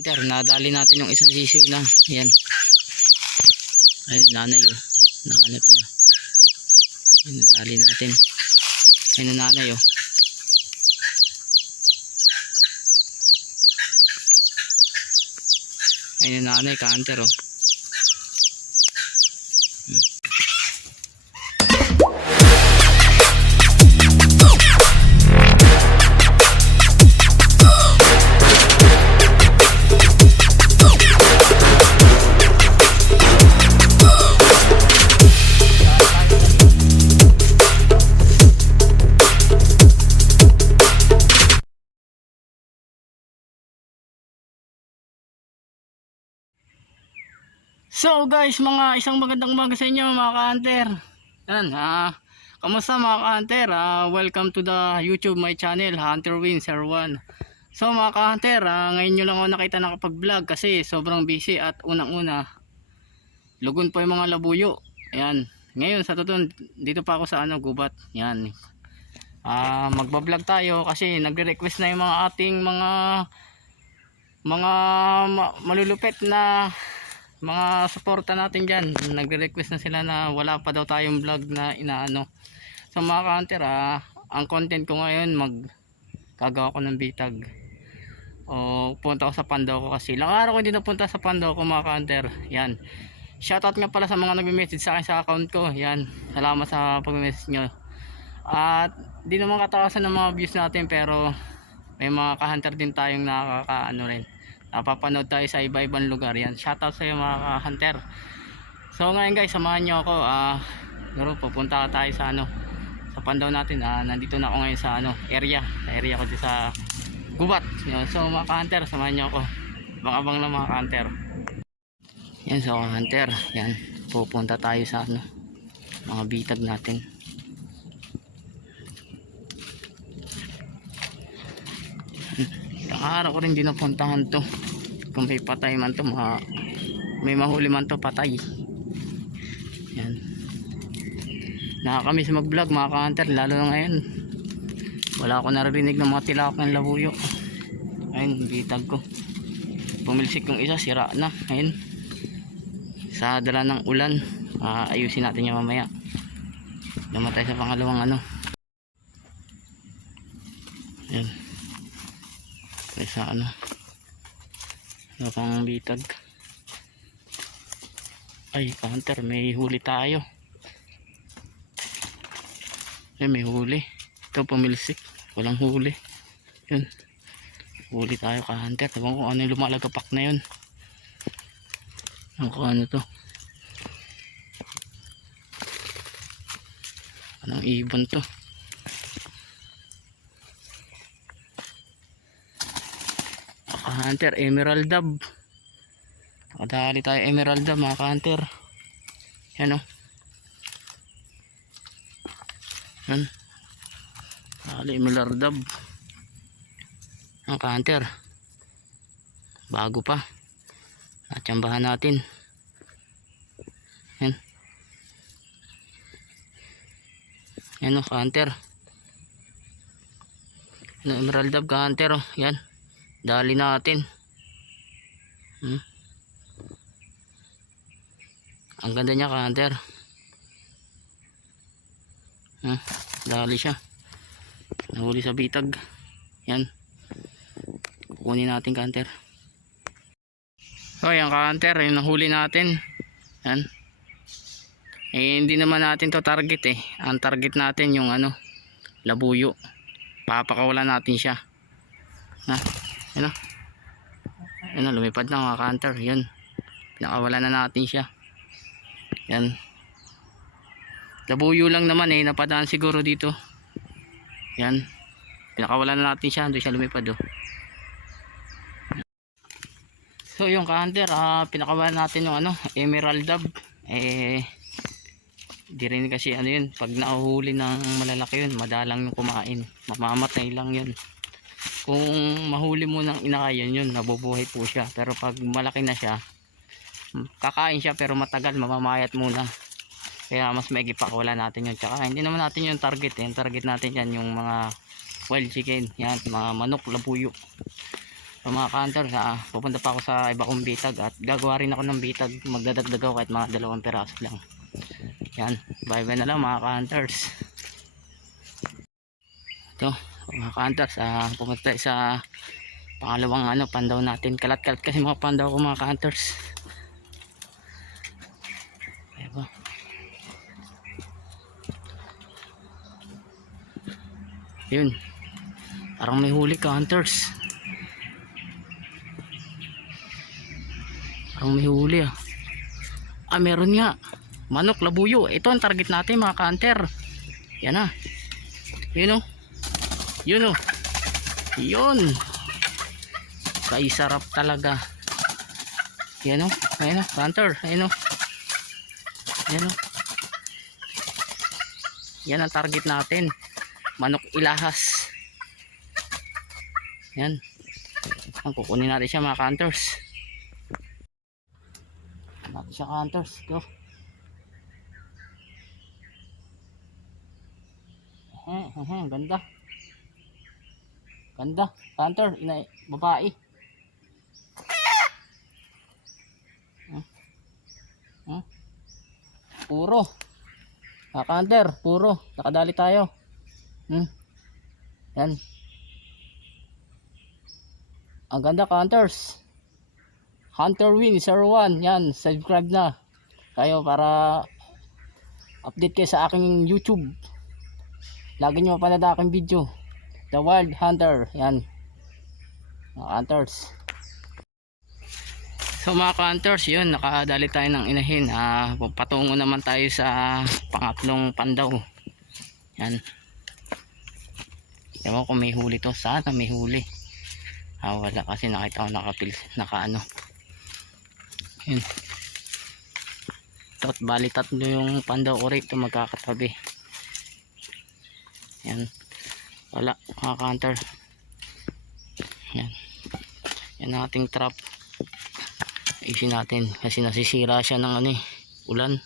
Hunter, nadali natin yung isang sisiw na. Yan. Ayun, nanay oh. Nahanap niya. Ayun, nadali natin. Yung nanay oh. Yung nanay, ka-hunter oh. So guys, mga isang magandang umaga sa inyo mga ka-hunter. Yan, ah, kamusta mga ka-hunter? Ah, welcome to the YouTube my channel, Hunter Wins 01. So mga ka-hunter, ah, ngayon nyo lang ako nakita nakapag-vlog kasi sobrang busy at unang-una, lugon po yung mga labuyo. Ayan, ngayon sa totoo, dito pa ako sa ano, gubat. Yan. Ah, magba-vlog tayo kasi nagre-request na yung mga ating mga mga ma- malulupet na mga suporta natin dyan. Nagre-request na sila na wala pa daw tayong vlog na inaano. So mga counter ah, ang content ko ngayon mag gagawa ko ng bitag. O punta ako sa Pandaw ko kasi. Ilang araw ko hindi napunta sa Pandaw ko mga counter yan. Shoutout nga pala sa mga nagme-message sa akin sa account ko. Yan. Salamat sa pag-message nyo. At di naman katawasan ng mga views natin pero may mga ka-hunter din tayong nakakaano rin napapanood tayo sa iba-ibang lugar. Yan shoutout sa iyo mga hunter. So ngayon guys samahan nyo ako. Ah uh, pupunta tayo sa ano sa pandaw natin. Ah, nandito na ako ngayon sa ano area. Sa area ko dito sa gubat. Yun. so mga hunter samahan nyo ako. Abang abang na mga hunter yan so hunter. Yan pupunta tayo sa ano mga bitag natin araw ko rin di napuntahan to. Kung may patay man to mga, may mahuli man to patay. Yan. Nakakamiss mag vlog mga ka-hunter lalo na ngayon. Wala ako narinig ng mga tilak ng labuyo. Ayun bitag ko. Pumilsik yung isa sira na. Ayun. Sa dala ng ulan Ah, ayusin natin yung mamaya. Namatay sa pangalawang ano. Yan ay sa ano? Ano pang bitag? Ay counter may huli tayo. Ay may huli. Ito pumilsik walang huli. Yun. Huli tayo ka hunter tabang kung ano yung lumalagapak na yun. Ano kung ano to. Anong ibon to hunter emerald dub nakadali tayo emerald dub mga hunter yan o yan. Nakali emerald dub mga hunter bago pa. Natsambahan natin. Yan. Yan o hunter ano emerald ka hunter o yan dali natin. Hmm? ang ganda niya ka-hunter hmm? dali siya. Nahuli sa bitag. Yan. Kukunin natin ka-hunter so yan ka-hunter yung nahuli natin. Yan. Eh hindi naman natin to target eh. Ang target natin yung ano labuyo. Papakawalan natin siya. Na Yan o. Yan o, lumipad na mga counter. Yan. Pinakawala na natin siya. Yan. Labuyo lang naman eh. Napadaan siguro dito. Yan. Pinakawala na natin siya. Doon siya lumipad o. So yung counter, ah, pinakawala natin yung ano, emerald dub. Eh, di rin kasi ano yun, pag nahuhuli ng malalaki yun, madalang yung kumain. Mamamatay lang yun kung mahuli mo ng inakayan yun nabubuhay po siya pero pag malaki na siya kakain siya pero matagal mamamayat muna kaya mas maigi pa wala natin yun tsaka hindi naman natin yung target eh. yung target natin yan yung mga wild chicken yan mga manok labuyo so mga ka-hunter, sa, pupunta pa ako sa iba kong bitag at gagawa rin ako ng bitag. Magdadagdag ako kahit mga dalawang peraso lang. Yan, bye bye na lang mga ka-hunters. Ito, mga ka-hunters, ah, pupunta tayo sa pangalawang ano, pandaw natin. Kalat-kalat kasi mga pandaw ko mga ka-hunters. Ayan ba? Yun. Parang may huli ka-hunters. Parang may huli ah. Ah, meron nga. Manok, labuyo. Ito ang target natin mga ka-hunter. Yan ah. Yun oh. Yun oh. Yun. Kay sarap talaga. Yan oh. Ayan oh. Hunter. Ayan oh. Yan oh. Yan ang target natin. Manok ilahas. Yan. Ang kukunin natin siya mga hunters. Natin siya hunters. Go. Eh, ganda. Ganda. Hunter, ina babae. Hmm. Hmm. Puro. Hunter, puro. Nakadali tayo. Hmm. Yan. Ang ganda hunters. Hunter Win 01. Yan, subscribe na. Kayo para update kayo sa aking YouTube. Lagi nyo mapanood aking video. The Wild Hunter. Yan. Mga hunters. So mga hunters, yun, nakadali tayo ng inahin. Ah, patungo naman tayo sa pangatlong pandaw. Yan. Ewan ko may huli to. Sana may huli. Ah, wala kasi nakita ko nakapil, naka ano. Yun. Tot, bali tatlo yung pandaw ko rito magkakatabi. Yan. Wala, mga counter. Yan. Yan ang ating trap. Isin natin kasi nasisira siya ng ano eh, ulan.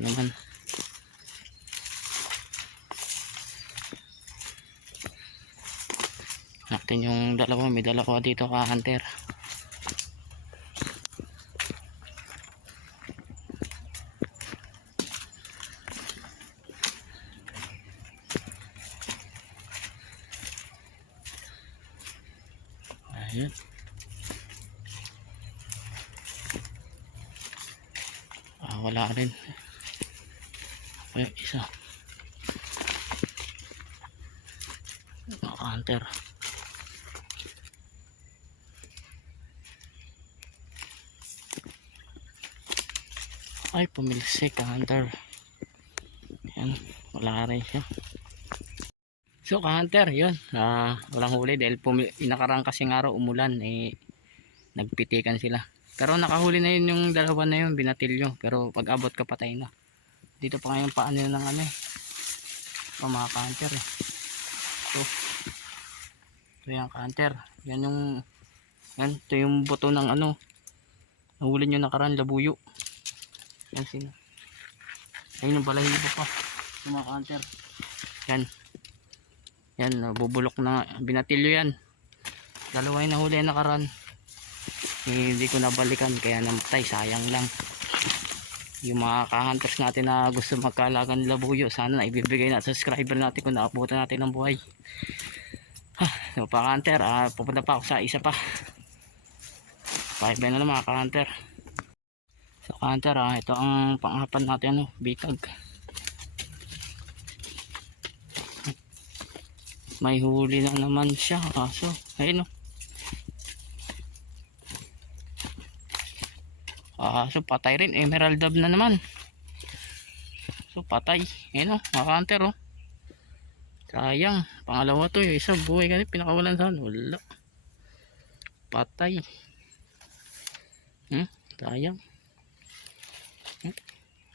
Naman. natin yung dalawa may dalawa dito ka hunter ayun ah wala rin. Ay isa. Mga hunter. Ay pumilsik ang hunter. Yan wala rin siya. So hunter yun. Ah, walang huli dahil inakarang kasing araw umulan eh nagpitikan sila pero nakahuli na yun yung dalawa na yun binatilyo pero pag abot ka patay na dito pa ngayon paano yun ng ano eh pa mga ka-hunter eh so ito yung ka-hunter yan yung yan ito yung buto ng ano nahuli nyo nakaraan labuyo yan sila. Ayun yung balahibo pa. Yung mga counter. Yan. Yan, bubulok na. Binatilyo yan. Dalawa yung nahuli na nakaraan. Eh, hindi ko nabalikan kaya namatay. Sayang lang. Yung mga ka-hunters natin na gusto magkalagan labuyo, sana na ibibigay na subscriber natin kung naabutan natin ng buhay. Ha, so pa hunter, ah, pupunta pa ako sa isa pa. Bye bye na lang mga ka-hunter. So counter ah, ito ang pangapan natin ano, bitag. May huli na naman siya. Aso, ayun oh. Aso, patay rin. Emerald dub na naman. So, patay. Ayun oh, mga counter oh. Sayang. Pangalawa to. Yung isa buhay ganit. Pinakawalan saan. Wala. Patay. Hmm? Sayang.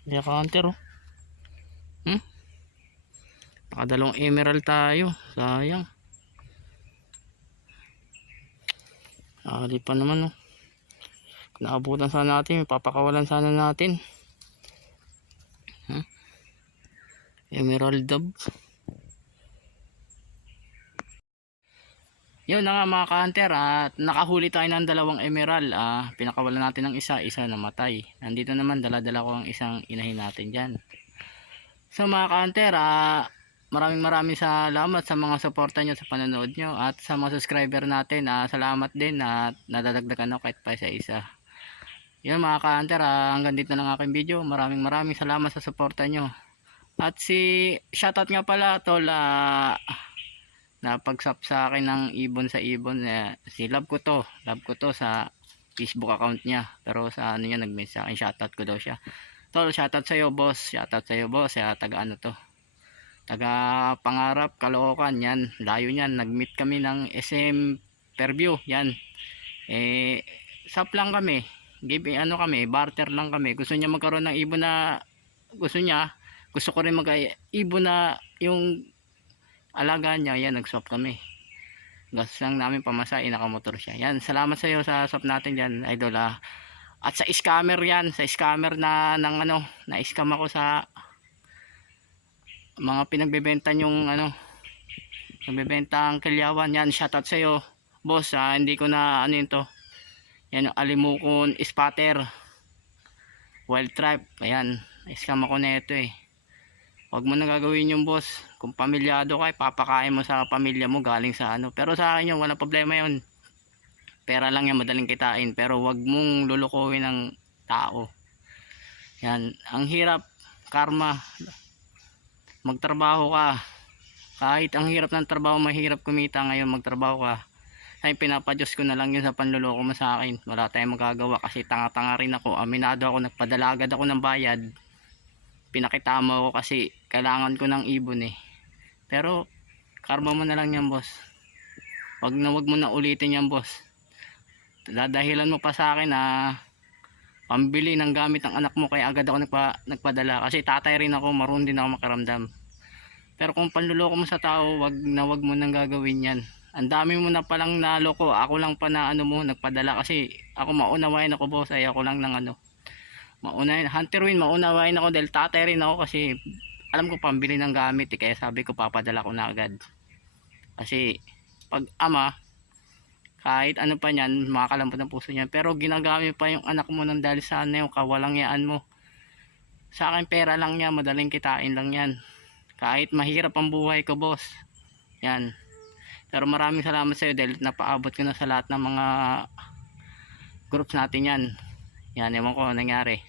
Kaya counter oh. Hmm? Nakadalawang emerald tayo. Sayang. Nakali pa naman oh. Naabutan sana natin. Papakawalan sana natin. Hmm? Emerald dub. Yun na nga mga ka-hunter at nakahuli tayo ng dalawang emerald. Ah, pinakawalan natin ng isa, isa namatay. Nandito naman dala-dala ko ang isang inahin natin dyan. So mga ka-hunter, ah, maraming maraming salamat sa mga suporta nyo sa panonood nyo at sa mga subscriber natin. Ah, salamat din at nadadagdagan ako kahit pa isa isa. Yun mga ka-hunter, ah, hanggang dito na lang aking video. Maraming maraming salamat sa suporta nyo. At si shoutout nga pala tol ah, napagsap sa akin ng ibon sa ibon. Eh, si love ko to love ko to sa Facebook account niya. Pero sa ano niya nag-message sa akin shoutout ko daw siya. Tol shoutout sa iyo boss. Shoutout sa iyo boss. Ya taga ano to? Taga pangarap Caloocan yan. Layo niyan. Nag-meet kami ng SM Fairview yan. Eh sap lang kami give ano kami barter lang kami gusto niya magkaroon ng ibon na gusto niya gusto ko rin mag ibon na yung alaga niya, yan, nag-swap kami. Gastos lang namin pamasahe, nakamotor siya. Yan, salamat sa iyo sa swap natin dyan, idol ah. At sa scammer yan, sa scammer na, ng ano, na-scam ako sa mga pinagbebenta yung ano, nagbebenta ang kilyawan. Yan, shoutout sa iyo, boss, ah, hindi ko na, ano yun to, yan, yung alimukon, spatter, wild tribe, ayan, scam ako na ito eh. Huwag mo na gagawin yung boss. Kung pamilyado ka, papakain mo sa pamilya mo galing sa ano. Pero sa akin yun, walang problema yun. Pera lang yan, madaling kitain. Pero huwag mong lulukuhin ng tao. Yan, ang hirap, karma. Magtrabaho ka. Kahit ang hirap ng trabaho, mahirap kumita ngayon, magtrabaho ka. Ay, pinapadyos ko na lang yun sa panluloko mo sa akin. Wala tayong magagawa kasi tanga-tanga rin ako. Aminado ako, nagpadala agad ako ng bayad. Pinakita mo ako kasi kailangan ko ng ibon eh. Pero karma mo na lang yan boss. Wag na wag mo na ulitin yan boss. Dadahilan mo pa sa akin na pambili ng gamit ng anak mo kaya agad ako nagpa, nagpadala. Kasi tatay rin ako marunong din ako makaramdam pero kung panluloko mo sa tao wag na wag mo nang gagawin yan ang dami mo na palang naloko. Ako lang pa na ano mo nagpadala kasi ako maunawain ako boss. Ay ako lang ng ano. Maunahin hunter win maunawain ako dahil tatay rin ako kasi alam ko pambili ng gamit eh, kaya sabi ko papadala ko na agad. Kasi pag ama kahit ano pa niyan makakalambot ng puso niyan. Pero ginagamit pa yung anak mo ng dahil sa ano yung kawalang yaan mo. Sa akin pera lang yan. Madaling kitain lang yan. Kahit mahirap ang buhay ko boss. Yan pero maraming salamat sa iyo dahil napaabot ko na sa lahat ng mga groups natin yan yan, ewan ko nangyari.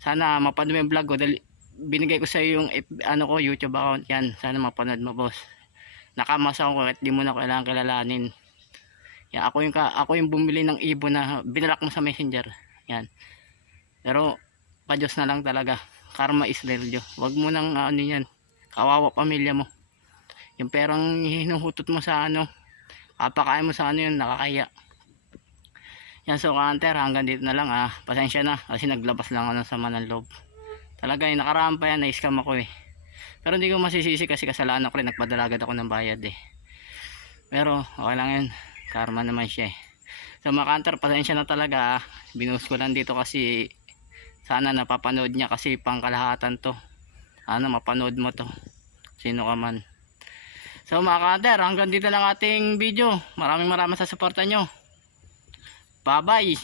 Sana mapanood mo yung vlog ko dahil binigay ko sa iyo yung ano ko YouTube account yan. Sana mapanood mo, boss. Nakamasa ko at di mo na kailangan kilalanin. Yan, ako yung ako yung bumili ng ibon na binalak mo sa Messenger. Yan. Pero pa Diyos na lang talaga. Karma is real. Wag mo nang ano yan. Kawawa pamilya mo. Yung perang hinuhutot mo sa ano, kapakain mo sa ano yun, nakakaya. Yan so counter hanggang dito na lang ah. Pasensya na kasi naglabas lang ako ng sama ng loob. Talaga yung nakaraan pa yan na-scam ako eh. Pero hindi ko masisisi kasi kasalanan ko rin nagpadala agad ako ng bayad eh. Pero okay lang yun. Karma naman siya eh. So mga counter pasensya na talaga ah. Binuhos ko lang dito kasi sana napapanood niya kasi pangkalahatan to. Ano mapanood mo to. Sino ka man. So mga counter hanggang dito lang ating video. Maraming maraming sa suporta nyo. Bye bye.